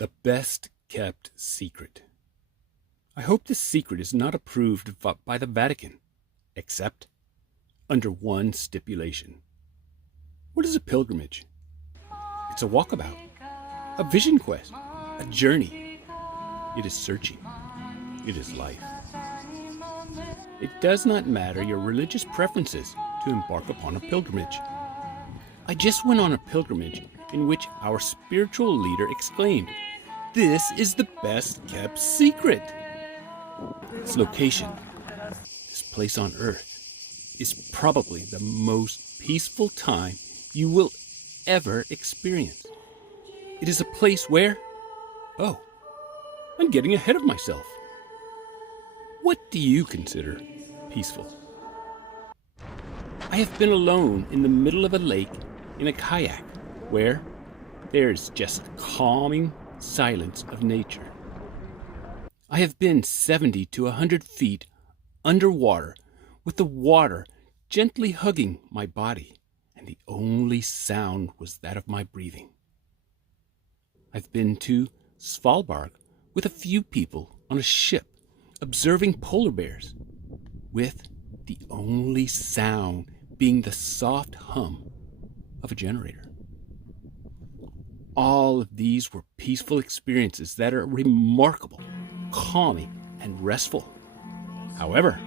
The best kept secret. I hope this secret is not approved by the Vatican, except under one stipulation. What is a pilgrimage? It's a walkabout, a vision quest, a journey. It is searching. It is life. It does not matter your religious preferences to embark upon a pilgrimage. I just went on a pilgrimage in which our spiritual leader exclaimed, "This is the best kept secret." Its location, this place on earth, is probably the most peaceful time you will ever experience. It is a place where, I'm getting ahead of myself. What do you consider peaceful? I have been alone in the middle of a lake in a kayak where there's just calming silence of nature. I have been 70 to 100 feet underwater with the water gently hugging my body, and the only sound was that of my breathing. I've been to Svalbard with a few people on a ship observing polar bears, with the only sound being the soft hum of a generator. All of these were peaceful experiences that are remarkable, calming, and restful. However,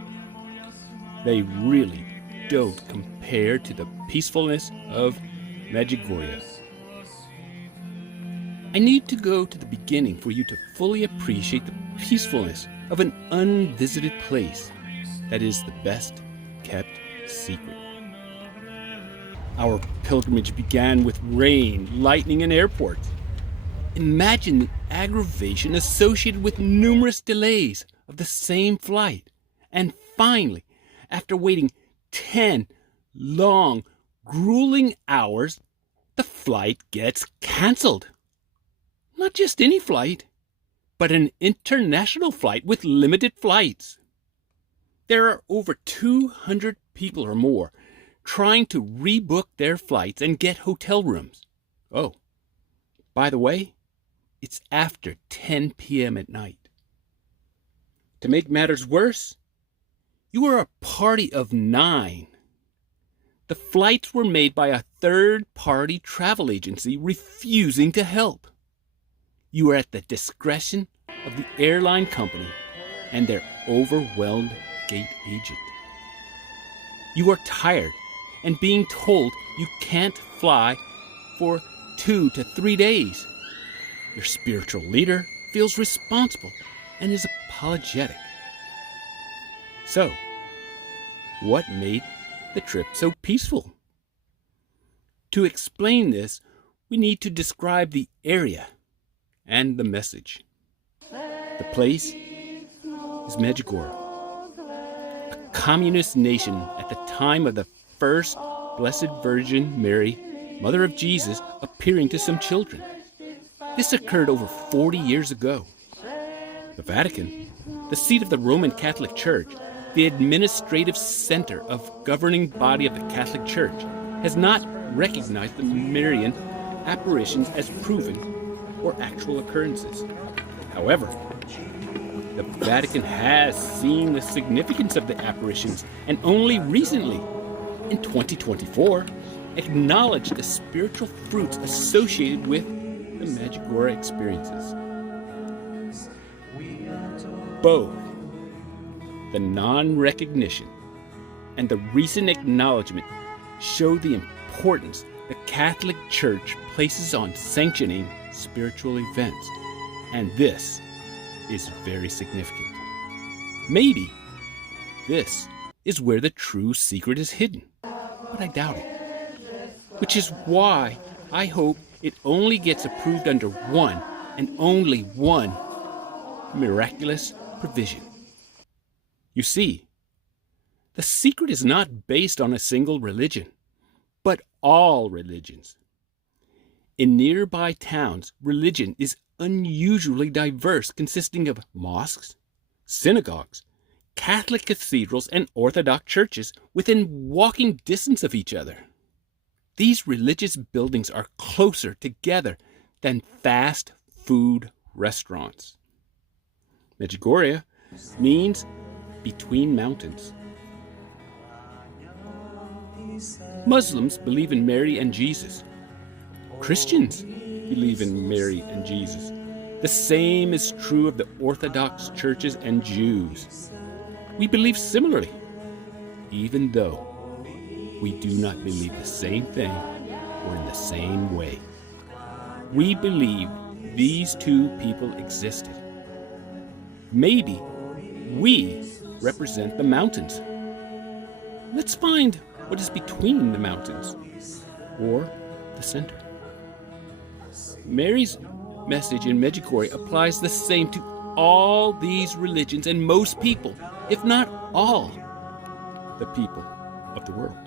they really don't compare to the peacefulness of Medjugorje. I need to go to the beginning for you to fully appreciate the peacefulness of an unvisited place that is the best kept secret. Our pilgrimage began with rain, lightning, and airports. Imagine the aggravation associated with numerous delays of the same flight. And finally, after waiting 10 long, grueling hours, the flight gets canceled. Not just any flight, but an international flight with limited flights. There are over 200 people or more trying to rebook their flights and get hotel rooms. Oh, by the way, it's after 10 p.m. at night. To make matters worse, you are a party of 9. The flights were made by a third-party travel agency refusing to help. You are at the discretion of the airline company and their overwhelmed gate agent. You are tired and being told you can't fly for 2 to 3 days. Your spiritual leader feels responsible and is apologetic. So, what made the trip so peaceful? To explain this, we need to describe the area and the message. The place is Medjugorje, a communist nation at the time of the first Blessed Virgin Mary, Mother of Jesus, appearing to some children. This occurred over 40 years ago. The Vatican, the seat of the Roman Catholic Church, the administrative center of governing body of the Catholic Church, has not recognized the Marian apparitions as proven or actual occurrences. However, the Vatican has seen the significance of the apparitions and only recently, in 2024, acknowledged the spiritual fruits associated with the Medjugorje experiences. Both the non-recognition and the recent acknowledgement show the importance the Catholic Church places on sanctioning spiritual events, and this is very significant. Maybe this is where the true secret is hidden, but I doubt it. Which is why I hope it only gets approved under one and only one miraculous provision. You see, the secret is not based on a single religion, but all religions. In nearby towns, religion is unusually diverse, consisting of mosques, synagogues, Catholic cathedrals, and Orthodox churches within walking distance of each other. These religious buildings are closer together than fast food restaurants. Medjugorje means between mountains. Muslims believe in Mary and Jesus. Christians believe in Mary and Jesus. The same is true of the Orthodox churches and Jews. We believe similarly, even though we do not believe the same thing or in the same way. We believe these two people existed. Maybe we represent the mountains. Let's find what is between the mountains, or the center. Mary's message in Medjugorje applies the same to all these religions and most people, if not all, the people of the world.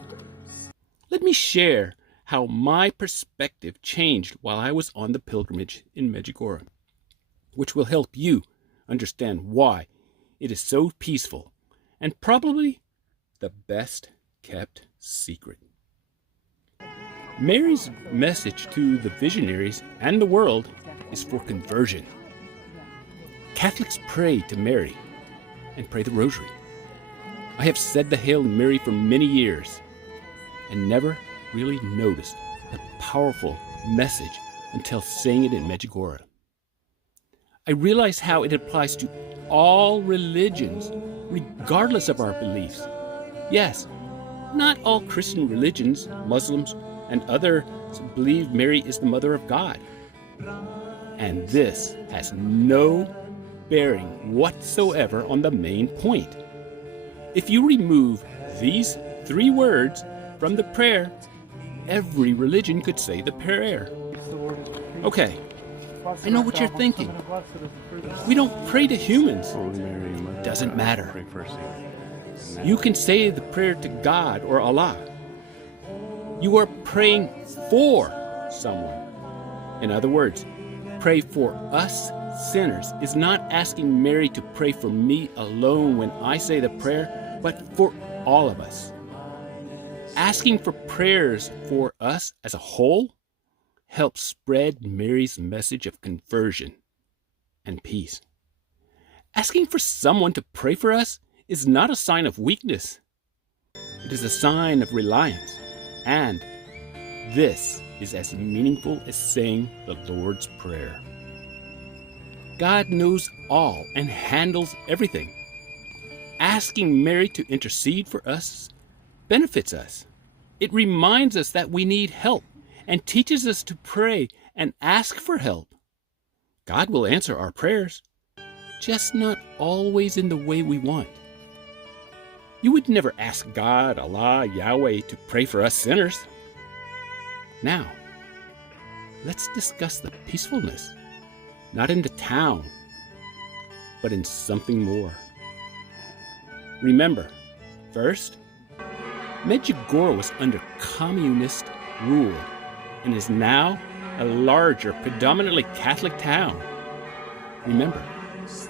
Let me share how my perspective changed while I was on the pilgrimage in Medjugorje, which will help you understand why it is so peaceful and probably the best kept secret. Mary's message to the visionaries and the world is for conversion. Catholics pray to Mary and pray the Rosary. I have said the Hail Mary for many years and never really noticed the powerful message until saying it in Medjugorje. I realized how it applies to all religions, regardless of our beliefs. Yes, not all Christian religions, Muslims, and others believe Mary is the Mother of God. And this has no bearing whatsoever on the main point. If you remove these 3 words from the prayer, every religion could say the prayer. Okay, I know what you're thinking. We don't pray to humans. It doesn't matter. You can say the prayer to God or Allah. You are praying for someone. In other words, pray for us sinners is not asking Mary to pray for me alone when I say the prayer, but for all of us. Asking for prayers for us as a whole helps spread Mary's message of conversion and peace. Asking for someone to pray for us is not a sign of weakness. It is a sign of reliance. And this is as meaningful as saying the Lord's Prayer. God knows all and handles everything. Asking Mary to intercede for us benefits us. It reminds us that we need help and teaches us to pray and ask for help. God will answer our prayers, just not always in the way we want. You would never ask God, Allah, Yahweh to pray for us sinners. Now, let's discuss the peacefulness, not in the town, but in something more. Remember, first, Medjugorje was under communist rule and is now a larger, predominantly Catholic town. Remember,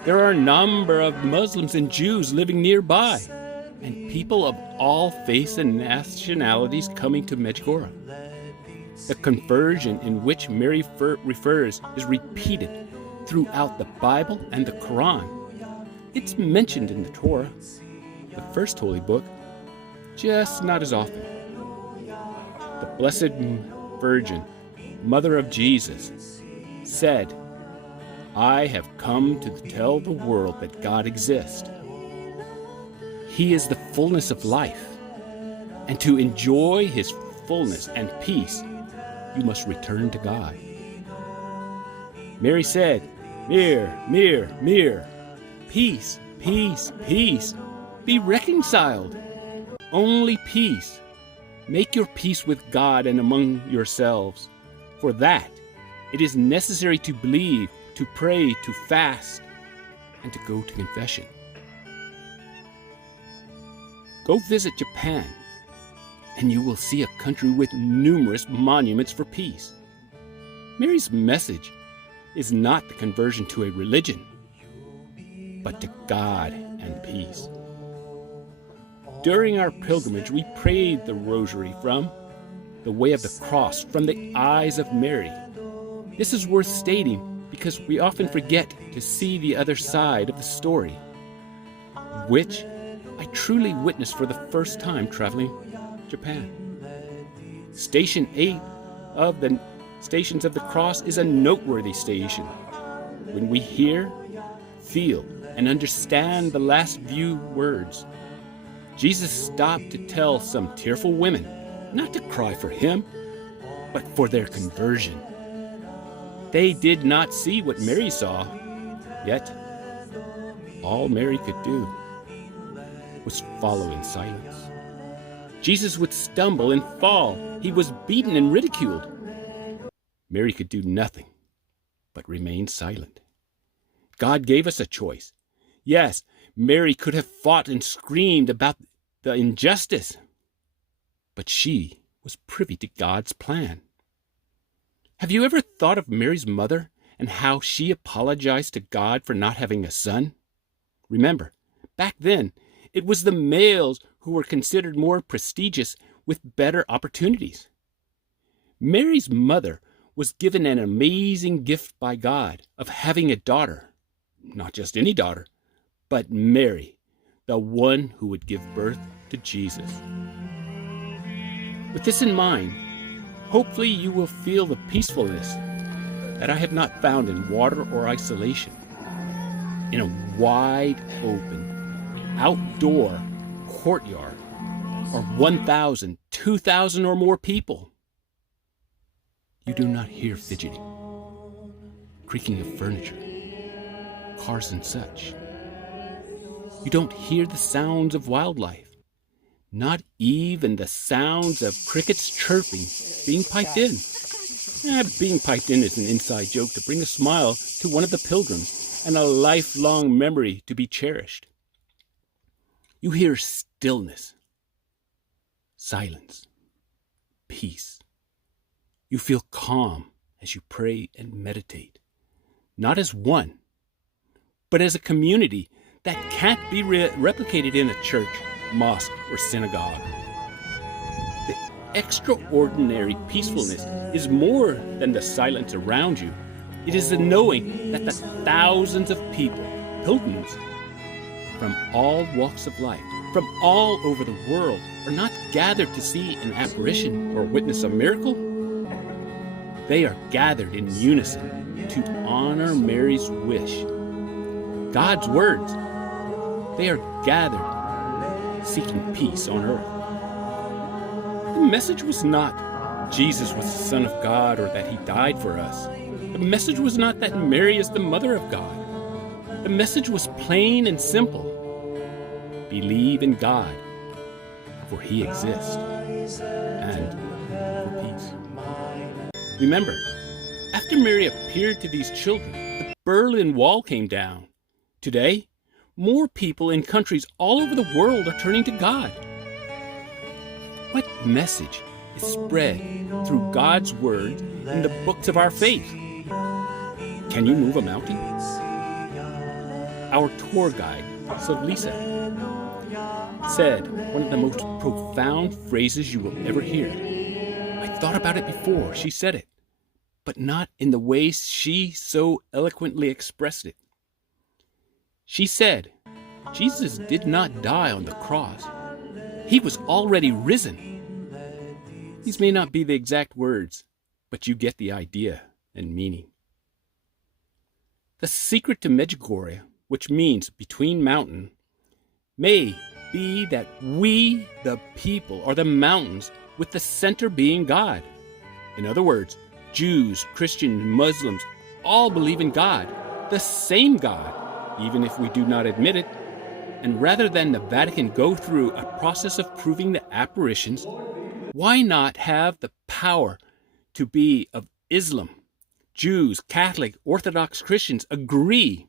there are a number of Muslims and Jews living nearby, and people of all faiths and nationalities coming to Medjugorje. The conversion in which Mary refers is repeated throughout the Bible and the Quran. It's mentioned in the Torah, the first holy book, just not as often. The Blessed Virgin, Mother of Jesus, said, "I have come to tell the world that God exists. He is the fullness of life, and to enjoy his fullness and peace, you must return to God." Mary said, "Mir, mir, mir, peace, peace, peace, be reconciled. Only peace. Make your peace with God and among yourselves. For that, it is necessary to believe, to pray, to fast, and to go to confession." Go visit Japan, and you will see a country with numerous monuments for peace. Mary's message is not the conversion to a religion, but to God and peace. During our pilgrimage, we prayed the Rosary from the Way of the Cross, from the eyes of Mary. This is worth stating because we often forget to see the other side of the story, which I truly witnessed for the first time traveling Japan. Station 8 of the Stations of the Cross is a noteworthy station. When we hear, feel, and understand the last few words, Jesus stopped to tell some tearful women not to cry for him, but for their conversion. They did not see what Mary saw, yet all Mary could do was follow in silence. Jesus would stumble and fall. He was beaten and ridiculed. Mary could do nothing but remain silent. God gave us a choice. Yes, Mary could have fought and screamed about the injustice, but she was privy to God's plan. Have you ever thought of Mary's mother and how she apologized to God for not having a son? Remember, back then, it was the males who were considered more prestigious with better opportunities. Mary's mother was given an amazing gift by God of having a daughter. Not just any daughter, but Mary, the one who would give birth to Jesus. With this in mind, hopefully you will feel the peacefulness that I have not found in water or isolation. In a wide open, outdoor courtyard, or 1,000, 2,000 or more people, you do not hear fidgeting, creaking of furniture, cars and such. You don't hear the sounds of wildlife, not even the sounds of crickets chirping being piped in. Being piped in is an inside joke to bring a smile to one of the pilgrims and a lifelong memory to be cherished. You hear stillness, silence, peace. You feel calm as you pray and meditate, not as one, but as a community that can't be replicated in a church, mosque, or synagogue. The extraordinary peacefulness is more than the silence around you. It is the knowing that the thousands of people, pilgrims, from all walks of life, from all over the world, are not gathered to see an apparition or witness a miracle. They are gathered in unison to honor Mary's wish. God's words. They are gathered seeking peace on earth. The message was not Jesus was the Son of God or that he died for us. The message was not that Mary is the mother of God. The message was plain and simple. Believe in God, for he exists, and for peace. Remember, after Mary appeared to these children, the Berlin Wall came down. Today, more people in countries all over the world are turning to God. What message is spread through God's word in the books of our faith? Can you move a mountain? Our tour guide, Lisa, said one of the most profound phrases you will ever hear. I thought about it before she said it, but not in the way she so eloquently expressed it. She said, Jesus did not die on the cross. He was already risen. These may not be the exact words, but you get the idea and meaning. The secret to Medjugorje, which means between mountain, may be that we, the people, are the mountains with the center being God. In other words, Jews, Christians, Muslims, all believe in God, the same God, even if we do not admit it. And rather than the Vatican go through a process of proving the apparitions, why not have the power to be of Islam, Jews, Catholic, Orthodox Christians agree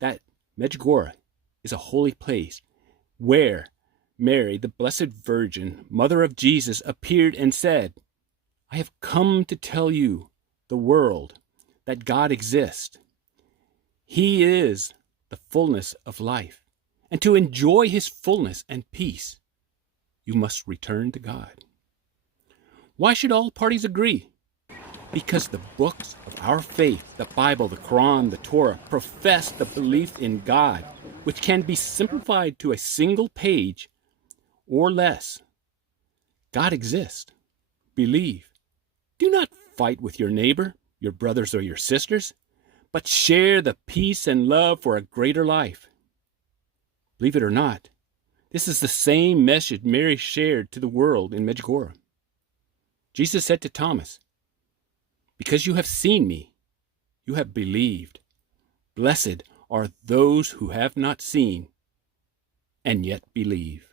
that Medjugorje is a holy place where Mary, the Blessed Virgin, Mother of Jesus, appeared and said, I have come to tell you, the world, that God exists. He is the fullness of life. And to enjoy his fullness and peace, you must return to God. Why should all parties agree? Because the books of our faith, the Bible, the Quran, the Torah, profess the belief in God, which can be simplified to a single page or less. God exists. Believe. Do not fight with your neighbor, your brothers or your sisters, but share the peace and love for a greater life. Believe it or not, this is the same message Mary shared to the world in Medjugorje. Jesus said to Thomas, "Because you have seen me, you have believed. Blessed are those who have not seen and yet believe."